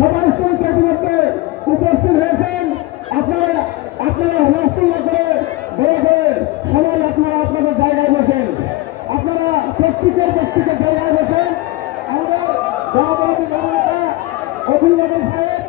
সমস্ত ইতিমধ্যে উপস্থিত হয়েছেন। আপনারা হুলস্থুল্লাহ করে দয়া করে সবাই আপনারা আপনাদের জায়গায় বসেন। আপনারা প্রত্যেকের জায়গায় বসেন। আমাদের জনগণ জনতা অভিভাবক সাহেব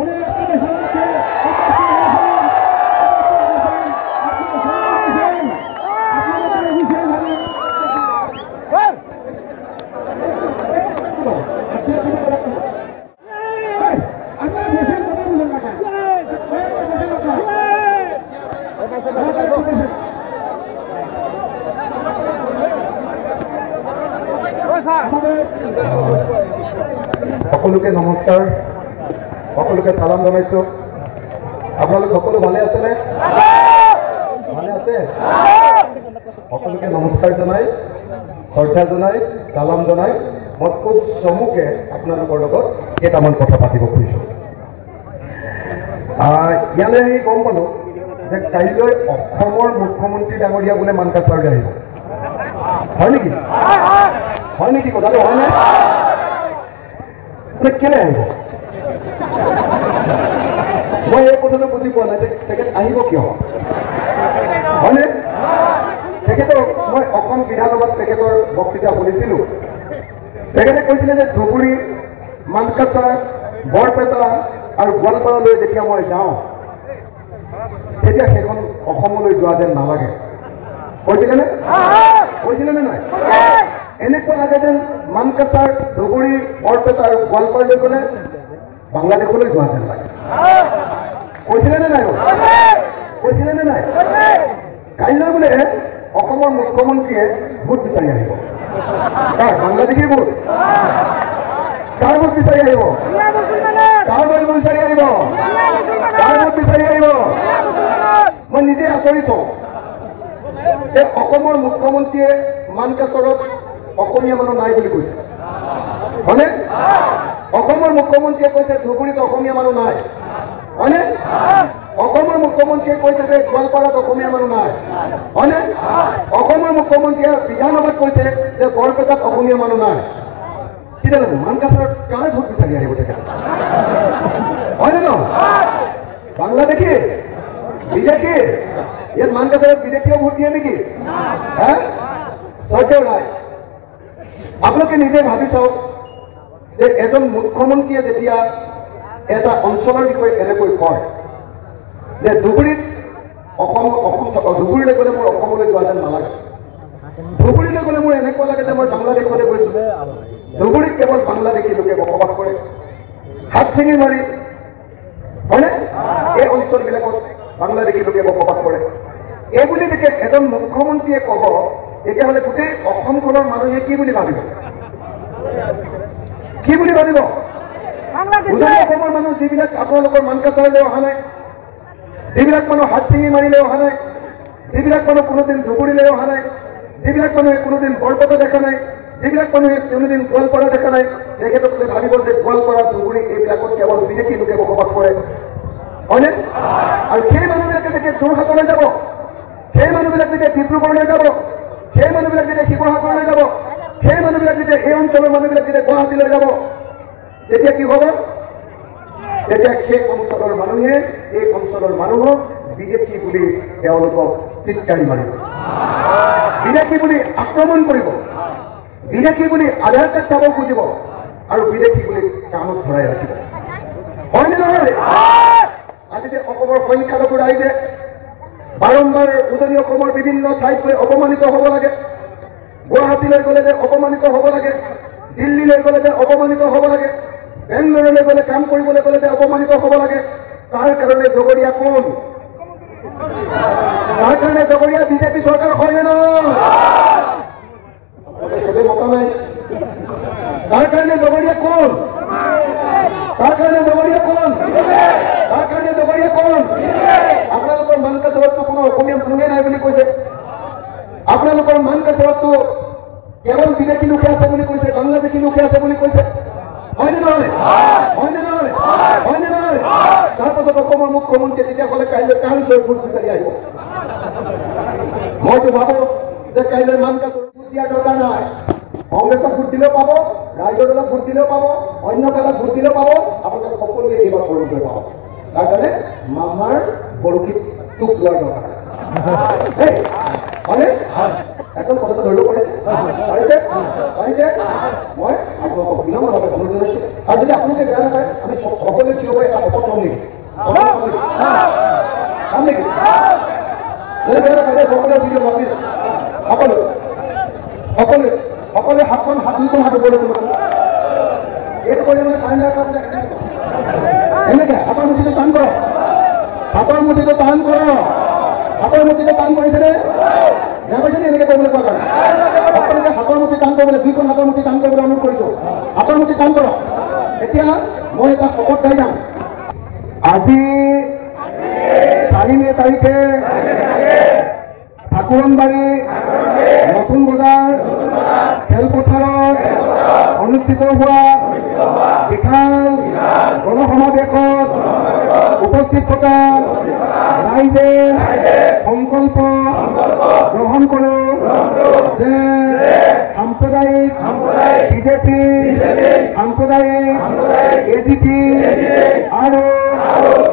উনি আপনাদের সবাইকে সকলোকে নমস্কাৰ, সকলোকে সালাম জনাইছোঁ। আপোনালোক সকলো ভালে আছেনে? ভালে আছে? সকলোকে নমস্কাৰ জনাই, শ্ৰদ্ধা জনাই, সালাম জনাই মই খুব চমুকে আপোনালোকৰ লগত কেইটামান কথা পাতিব খুজিছোঁ। ইয়ালৈ আহি গম পালোঁ যে কাইলৈ অসমৰ মুখ্যমন্ত্ৰী ডাঙৰীয়া বোলে মানকাছাৰলৈ আহিব। হয় নেকি? হয় নেকি? কথাটো হয়নে? কেলে আহিব? মই এই কথাটো বুজি পোৱা নাই যে তেখেত আহিব কিয়? হয়নে? তেখেতৰ মই অসম বিধানসভাত তেখেতৰ বক্তৃতা শুনিছিলোঁ। তেখেতে কৈছিলে যে ধুবুৰী, মানকাছাৰ, বৰপেটা আৰু গোৱালপাৰালৈ যেতিয়া মই যাওঁ তেতিয়া সেইখন অসমলৈ যোৱা যেন নালাগে। কৈছিলেনে? কৈছিলেনে নাই? এনেকুৱা লাগে যেন মানকাছাৰ, ধুবুৰী, বৰপেটা আৰু গোৱালপাৰালৈ গ'লে বাংলাদেশলৈ যোৱা যেন লাগে। কৈছিলেনে নাই? কৈছিলেনে নাই? কাইলৈ বোলে অসমৰ মুখ্যমন্ত্ৰীয়ে ভোট বিচাৰি আহিব। বাংলাদেশীৰ ভোট কাৰ ভোট বিচাৰি আহিব? কাৰ ভোট বিচাৰি আহিব? কাৰ ভোট বিচাৰি আহিব? মই নিজে আচৰিত হওঁ যে অসমৰ মুখ্যমন্ত্ৰীয়ে মানকাছাৰত অসমীয়া মানুহ নাই বুলি কৈছে। হয়নে? অসমৰ মুখ্যমন্ত্ৰীয়ে কৈছে ধুবুৰীত অসমীয়া মানুহ নাই। হয়নে? অসমৰ মুখ্যমন্ত্ৰীয়ে কৈছে যে গোৱালপাৰাত অসমীয়া মানুহ নাই। হয়নে? অসমৰ মুখ্যমন্ত্ৰীয়ে বিধানসভাত কৈছে যে বৰপেটাত অসমীয়া মানুহ নাই। তেতিয়াহ'লে মানকাছাৰত কাৰ ভোট বিচাৰি আহিব তেখেতে? হয়নে নহয়? বাংলাদেশী, বিদেশী, ইয়াত মানকাছাৰত বিদেশীও ভোট দিয়ে নেকি? হা? চৰ্তেও নাই। আপোনালোকে নিজে ভাবি চাওক যে এজন মুখ্যমন্ত্ৰীয়ে যেতিয়া এটা অঞ্চলৰ বিষয়ে এনেকৈ কয় যে ধুবুৰীত ধুবুৰীলৈ গ'লে মোৰ অসমলৈ যোৱা যেন নালাগে, ধুবুৰীলৈ গ'লে মোৰ এনেকুৱা লাগে যে মই বাংলাদেশলৈ গৈছোঁ। ধুবুৰীত কেৱল বাংলাদেশী লোকে বসবাস কৰে, হাতচিঙি মাৰি, হয়নে? এই অঞ্চলবিলাকত বাংলাদেশী লোকে বসবাস কৰে। এইবুলি যেতিয়া এজন মুখ্যমন্ত্ৰীয়ে ক'ব তেতিয়াহ'লে গোটেই অসমখনৰ মানুহে কি বুলি ভাবিব? কি বুলি ভাবিব? উজনি অসমৰ মানুহ যিবিলাক আপোনালোকৰ মানকাছাৰলৈ অহা নাই, যিবিলাক মানুহ হাতচিঙি মাৰিলৈ অহা নাই, যিবিলাক মানুহ কোনোদিন ধুবুৰীলৈ অহা নাই, যিবিলাক মানুহে কোনোদিন বৰপেটা দেখা নাই, যিবিলাক মানুহে কোনোদিন গোৱালপাৰা দেখা নাই, তেখেতসকলে ভাবিব যে গোৱালপাৰা, ধুবুৰী এইবিলাকত কেৱল বিদেশী লোকে বসবাস কৰে। হয়নে? আৰু সেই মানুহবিলাকে যেতিয়া যোৰহাটলৈ যাব, সেই মানুহবিলাক যেতিয়া ডিব্ৰুগড়লৈ যাব, সেই মানুহবিলাক যেতিয়া শিৱসাগৰলৈ যাব, সেই মানুহবিলাক যেতিয়া এই অঞ্চলৰ মানুহবিলাক যেতিয়া গুৱাহাটীলৈ যাব, তেতিয়া কি হ'ব? তেতিয়া সেই অঞ্চলৰ মানুহে এই অঞ্চলৰ মানুহক বিদেশী বুলি তেওঁলোকক টিটকাৰি মাৰিব, বিদেশী বুলি আক্ৰমণ কৰিব, বিদেশী বুলি আধাৰ কাৰ্ড চাব খুজিব আৰু বিদেশী বুলি কামত ধৰাই ৰাখিব। হয়নে নহয়? আজি যে অসমৰ সংখ্যালঘু ৰাইজে বাৰম্বাৰ উজনি অসমৰ বিভিন্ন ঠাইত গৈ অপমানিত হ'ব লাগে, গুৱাহাটীলৈ গ'লে যে অপমানিত হ'ব লাগে, দিল্লীলৈ গ'লে যে অপমানিত হ'ব লাগে, বেংগলুৰুলৈ গ'লে কাম কৰিবলৈ গ'লে যে অপমানিত হ'ব লাগে, তাৰ কাৰণে জগৰীয়া কোন? তাৰ কাৰণে জগৰীয়া বিজেপি চৰকাৰ হয়নে নহয়? চবেই মতা নাই। তাৰ কাৰণে জগৰীয়া কোন? তাৰ কাৰণে জগৰীয়া কোন? তাৰ কাৰণে জগৰীয়া কোন? আপোনালোকৰ মানকাছাৰততো কোনো অসমীয়া মানুহে নাই বুলি কৈছে, আপোনালোকৰ মানকাছাৰততো কেৱল বিদেশী লোকে আছে বুলি কৈছে, বাংলাদেশী লোকে আছে বুলি কৈছে। হয়নে নহয়? হয়নে নহয়? হয়নে নহয়? তাৰপাছত অসমৰ মুখ্যমন্ত্ৰীয়ে তেতিয়াহ'লে কাইলৈ কাৰ ওচৰত ভোট বিচাৰি আহিব? মইতো ভাবো যে কাইলৈ মানকাছাৰত ভোট দিয়াৰ দৰকাৰ নাই। কংগ্ৰেছক ভোট দিলেও পাব, ৰাইজৰ দলক ভোট দিলেও পাব, অন্য দলক ভোট দিলেও পাব, আপোনালোকে তাৰ কাৰণে মামাৰ বৰশীত টোপ লোৱাৰ দৰকাৰ দেই হয়নে একদম কথাটো ধৰিব পাৰিছে মই আপোনালোকক বিনম্ৰভাৱে অনুৰোধ জনাইছোঁ আৰু যদি আপোনালোকে বেয়া নাপায় আমি সকলোৱে থিয় হৈ এটা শপত ল'ম নেকি কাম নেকি যদি বেয়া নাপায় সকলোৱে ভিডিঅ' ভাবি সকলোৱে হাতখন দুইখন হাত ওপৰলৈ তুলিব এইটো কৰি মানে চাৰেণ্ডাৰ কৰা এনেকে হাতৰ মুঠিটো টান কৰক হাতৰ মুঠিটো টান কৰিছেনে বেয়া পাইছেনে এনেকে কৰিবলৈ কোৱা কাৰণে সকলোকে হাতৰ মুঠি টান কৰিবলৈ দুইখন হাতৰ মুঠি টান কৰিবলৈ অনুৰোধ কৰিছোঁ হাতৰ মুঠি টান কৰক এতিয়া মই এটা শপত গাই যাম আজি 4 মে তাৰিখে ঠাকুৰনবাৰী নতুন বজাৰ খেলপথাৰত অনুষ্ঠিত হোৱা বিশাল গণসমাৱেশত উপস্থিত থকা ৰাইজে সংকল্প গ্ৰহণ কৰোঁ যে সাম্প্ৰদায়িক বিজেপি সাম্প্ৰদায়িক AGP আৰু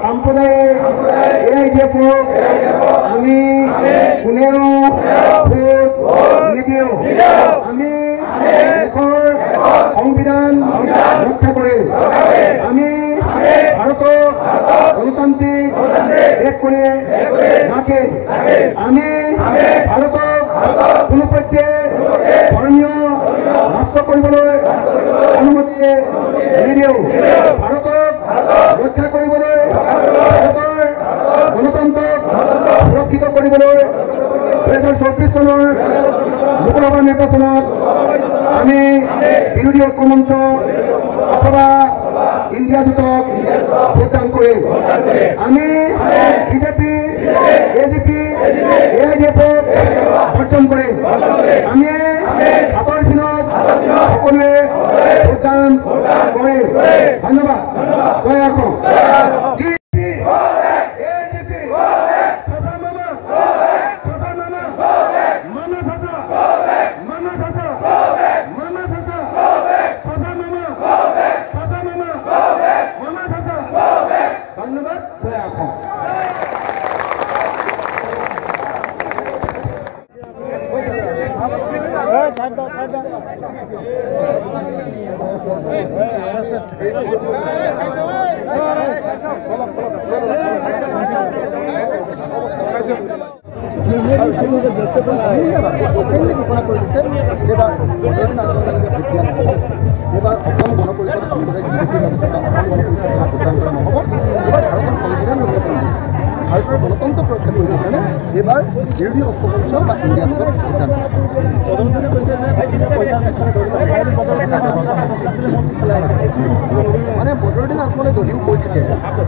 সাম্প্ৰদায়িক AIDF-ক আমি কোনেও ভোট নিদিওঁ আমি দেশৰ সংবিধান ৰক্ষা কৰিম আমি ভাৰতক গণতান্ত্ৰিক দেশ কৰি ৰাখিম আমি ভাৰতক কোনো পক্ষে ধৰ্মীয় ৰাষ্ট্ৰ কৰিবলৈ অনুমতি নিদিওঁ ভাৰতক ৰক্ষা কৰিবলৈ ভাৰতৰ গণতন্ত্ৰক সুৰক্ষিত কৰিবলৈ 2024 চনৰ লোকসভা নিৰ্বাচনত আমি বিৰোধী ঐক্য মঞ্চ অথবা ইণ্ডিয়া জোটক ভোটদান কৰিম আমি বিজেপি AGP AIDF-ক বৰ্জন কৰিম আমি হাতৰ দিনত সকলোৱে ভোটদান কৰিম ধন্যবাদ জয় অসম ধন্যবাদ জয় অসম ঘোষণা কৰি দিছে এইবাৰ অসম গণ পৰিষদ বিজেপিৰ অসম গণ পৰিষদ ভোটদান কৰা নহ'ব এইবাৰ ভাৰতৰ সংবিধান ৰক্ষা কৰিব ভাৰতৰ গণতন্ত্ৰ ৰক্ষা কৰিবৰ কাৰণে এইবাৰ বিৰোধী ঐক্য মঞ্চ বা ইণ্ডিয়া জোটক ভোটদান মানে বদৰুদ্দিন আজমলে যদিও কৈ থাকে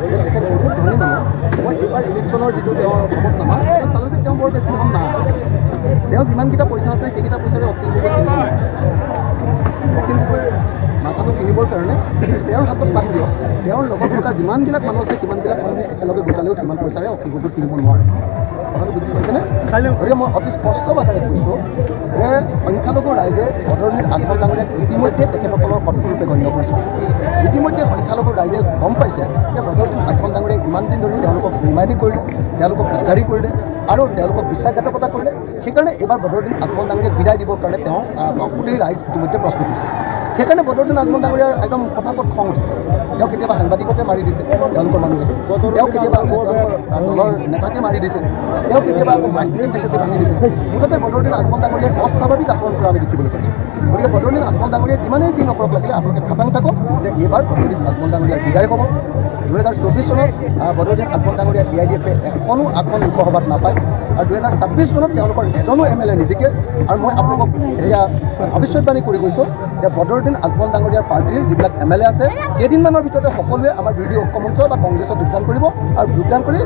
যে তেখেত বহুত ধনী মানুহ মই এইবাৰ ইলেকশ্যনৰ যিটো তেওঁৰ শপতনামা চালোঁ যে তেওঁ বৰ বেছি ধন নাই তেওঁ যিমানকেইটা পইচা আছে সেইকেইটা পইচাৰে অখিল গগৈ কিনিব নোৱাৰে অখিল গগৈ মাথাটো কিনিবৰ কাৰণে তেওঁৰ হাতত পাত দিয়ক তেওঁৰ লগত থকা যিমানবিলাক মানুহ আছে সিমানবিলাক মানুহে একেলগে গোটালেও সিমান পইচাৰে অখিল গগৈ কিনিব নোৱাৰে কথাটো বুজি পাইছেনে গতিকে মই অতি স্পষ্টভাৱে কৈছোঁ যে সংখ্যালঘু ৰাইজে বদৰুদ্দিন আজমল ডাঙৰীয়াক ইতিমধ্যে তেখেতসকলৰ শত্ৰুৰূপে গণ্য কৰিছে ইতিমধ্যে সংখ্যালঘু ৰাইজে গম পাইছে যে বদৰুদ্দিন আজমল ডাঙৰীয়াই ইমান দিন ধৰি তেওঁলোকক বেইমানি কৰিলে তেওঁলোকক গাদ্দাৰী কৰিলে আৰু তেওঁলোকক বিশ্বাসঘাতকতা কৰিলে সেইকাৰণে এইবাৰ বদৰুদ্দিন আজমল ডাঙৰীয়াক বিদায় দিবৰ কাৰণে তেওঁ গোটেই ৰাইজ ইতিমধ্যে প্ৰস্তুত হৈছে সেইকাৰণে বদৰুদ্দিন আজমল ডাঙৰীয়াৰ একদম পটাপট খং উঠিছে তেওঁ কেতিয়াবা সাংবাদিককে মাৰি দিছে তেওঁলোকৰ মানুহে তেওঁ কেতিয়াবা দলৰ নেতাকে মাৰি দিছে তেওঁ কেতিয়াবা মাইক্ৰেট থেকেচি ভাঙি দিছে মুঠতে বদৰুদ্দিন আজমল ডাঙৰীয়াই অস্বাভাৱিক আচৰণ কৰা আমি দেখিবলৈ পাইছোঁ গতিকে বদৰুদ্দিন আজমল ডাঙৰীয়াই যিমানেই যি নকৰক লাগিলে আপোনালোকে খাটাং থাকক যে এইবাৰ বদৰুদ্দিন আজমল ডাঙৰীয়াৰ বিদায় হ'ব 2024 চনত বদৰুদ্দিন আজমল ডাঙৰীয়া AIDF-এ এখনো আসন লোকসভাত নাপায় আৰু 2026 চনত তেওঁলোকৰ এজনো MLA নিজিকে আৰু মই আপোনালোকক এতিয়া ভৱিষ্যতবাণী কৰি গৈছোঁ যে বদৰুদ্দিন আজমল ডাঙৰীয়াৰ পাৰ্টীৰ যিবিলাক MLA আছে কেইদিনমানৰ ভিতৰতে সকলোৱে আমাৰ বিৰোধী ঐক্য মঞ্চ বা কংগ্ৰেছত যোগদান কৰিব আৰু যোগদান কৰি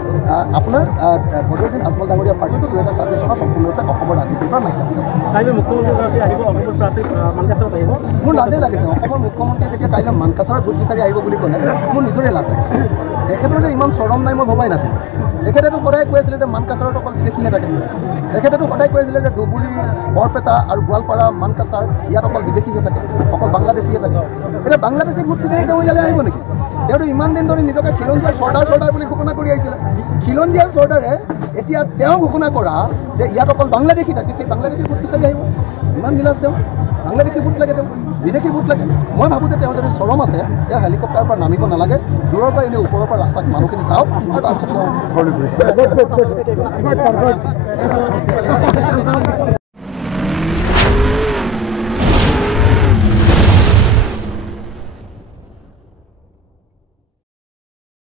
আপোনাৰ বদৰুদ্দিন আজমল ডাঙৰীয়াৰ পাৰ্টীটো 2026 চনত সম্পূৰ্ণৰূপে অসমৰ ৰাজনীতিৰ পৰা নাইকিয়া হৈ যাব মোৰ লাজেই লাগিছে অসমৰ মুখ্যমন্ত্ৰীয়ে যেতিয়া কাইলৈ মানকাছাৰত ভোট বিচাৰি আহিব বুলি ক'লে মোৰ নিজৰে লাজ লাগিছে তেখেতৰ যে ইমান চৰম নাই মই ভবাই নাছিলোঁ তেখেতেতো সদায় কৈ আছিলে যে মানকাছাৰত অকল বিদেশীহে থাকে তেখেতেতো সদায় কৈ আছিলে যে ধুবুৰী বৰপেটা আৰু গোৱালপাৰা মানকাছাৰ ইয়াত অকল বিদেশীহে থাকে অকল বাংলাদেশীহে থাকে এতিয়া বাংলাদেশী ভোট বিচাৰি তেওঁ ইয়ালৈ আহিব নেকি তেওঁতো ইমান দিন ধৰি নিজকে খিলঞ্জীয়া চৰ্দাৰ চৰ্দাৰ বুলি ঘোষণা কৰি আহিছিলে খিলঞ্জীয়া চৰ্দাৰে এতিয়া তেওঁ ঘোষণা কৰা যে ইয়াত অকল বাংলাদেশী থাকে সেই বাংলাদেশী ভোট বিচাৰি আহিব ইমান বিলাস তেওঁ বাংলাদেশী ভোট লাগে তেওঁ বিদেশী ভোট লাগে মই ভাবোঁ যে তেওঁ যদি চৰম আছে তেওঁ হেলিকপ্টাৰৰ পৰা নামিব নালাগে দূৰৰ পৰা এনেই ওপৰৰ পৰা ৰাস্তাত মানুহখিনি চাওক আৰু তাৰপিছত তেওঁ ঘৰলৈ ঘূৰিছে